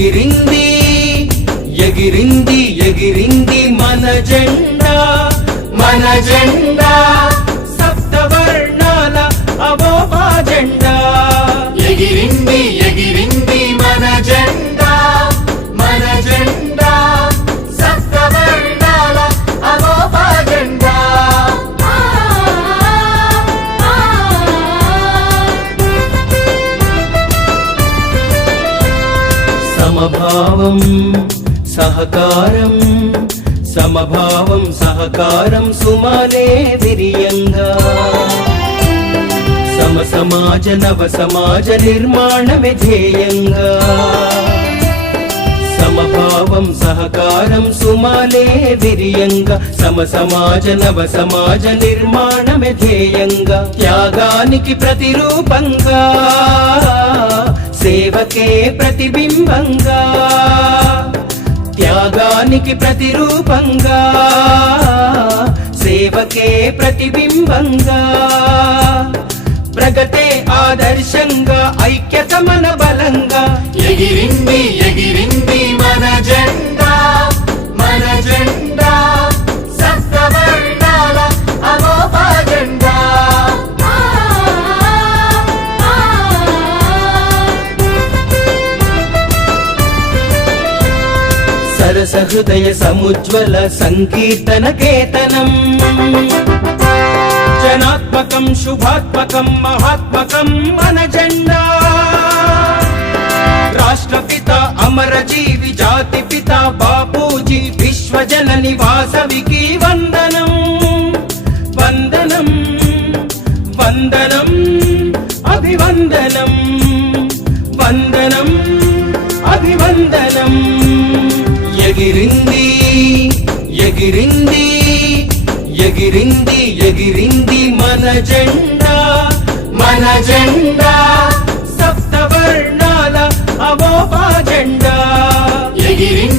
ఎగిరింది ఎగిరింది ఎగిరింది మన జెండా మన జెండా సప్తవర్ణాల అవోపా జెండా ఎగిరింది ఎగిరింది మన జెండా మన జెండా సప్తవర్ణాల అవోపా జెండా సమభావం సహకారం సమభావం సహకారం సుమనే విరియంగా సమసమాజ నవ సమాజ నిర్మాణమే ధ్యేయంగా సమభావం సహకారం సుమనే విరియంగా సమసమాజ నవ సమాజ నిర్మాణమే ధ్యేయంగా త్యాగానికి ప్రతిరూపంగా సేవకే ప్రతిబింబంగా త్యాగానికి ప్రతిరూపంగా సేవకే ప్రతిబింబంగా ప్రగతే ఆదర్శంగా ఐక్యత మన బలంగా ఎగిరింది ఎగిరింది మన జెండా మన జెండా సప్తవర్ణాల అవోపా జెండా సరసహృదయ సముజ్వల సంకీర్తన కేతనం జనాత్మకం శుభాత్మకం మహాత్మకం మన జెండా రాష్ట్రపిత అమరజీవి జాతి పిత బాపూజీ విశ్వజనని వాసవికి వందనం వందనం వందనం అభివందనం వందనం అభివందనం ఎగిరింది ఎగిరింది ఎగిరింది ఎగిరింది మన జెండా మన జెండా సప్తవర్ణాల అవోపా జెండా ఎగిరింది